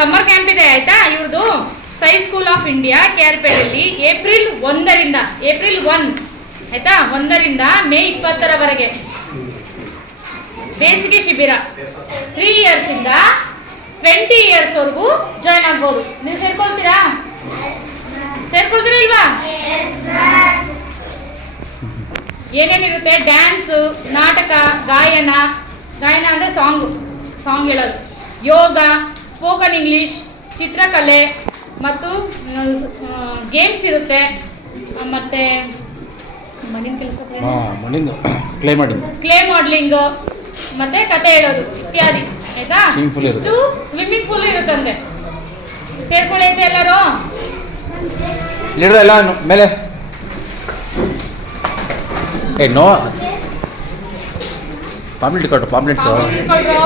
Summer camp ಇದೆ ಆಯ್ತಾ? ಇವ್ರದ್ದು Sai school of India K R ಪೇಟೆಯಲ್ಲಿ ಏಪ್ರಿಲ್ ಒಂದರಿಂದ ಏಪ್ರಿಲ್ ಒನ್ ಆಯ್ತಾ? ಒಂದರಿಂದ ಮೇ ಇಪ್ಪತ್ತರವರೆಗೆ. ಬೇಸಿಗೆ ಶಿಬಿರ. ತ್ರೀ ಇಯರ್ಸ್ ಇಂದ ಟ್ವೆಂಟಿ ಇಯರ್ಸ್ ವರೆಗೂ ಜಾಯ್ನ್ ಆಗ್ಬೋದು. ನೀವು ಸೇರ್ಕೊಳ್ತೀರಾ? ಸೇರ್ಕೊಳ್ತೀರಾ ಇಲ್ವಾ ಏನೇನಿರುತ್ತೆ? ಡ್ಯಾನ್ಸ್ ನಾಟಕ, ಗಾಯನ. ಗಾಯನ ಅಂದರೆ ಸಾಂಗು ಸಾಂಗ್ ಹೇಳೋದು. ಯೋಗ ಸ್ಪೋಕನ್ ಇಂಗ್ಲೀಷ್ ಚಿತ್ರಕಲೆ ಮತ್ತು ಗೇಮ್ಸ್ ಇರುತ್ತೆ. ಮತ್ತೆ ಮಣ್ಣಿನ ಕೆಲಸ ಹಾಂ ಮಣ್ಣಿಂದು ಕ್ಲೇ ಮಾಡಲಿಂಗ್ ಕ್ಲೇ ಮಾಡ್ಲಿಂಗ್ ಮತ್ತೆ ಕತೆ ಹೇಳೋದು ಇತ್ಯಾದಿ ಆಯ್ತಾ. ಇಷ್ಟು ಸ್ವಿಮ್ಮಿಂಗ್ ಪೂಲ್ ಇರುತ್ತಂತೆ ಸೇರ್ಕೊಳ್ಳಿ ಐತೆ ಎಲ್ಲರೂ? ಎಲ್ಲ ಮೇಲೆ. ಏ ನೋ. ಪಾಂಪ್ಲೆಟ್ ಕೊಟ್ಟು ಪಾಂಪ್ಲೆಟ್ಸ್ ಪಾಂಪ್ಲೆಟ್ ಇಟ್ಕೊಳ್ರು.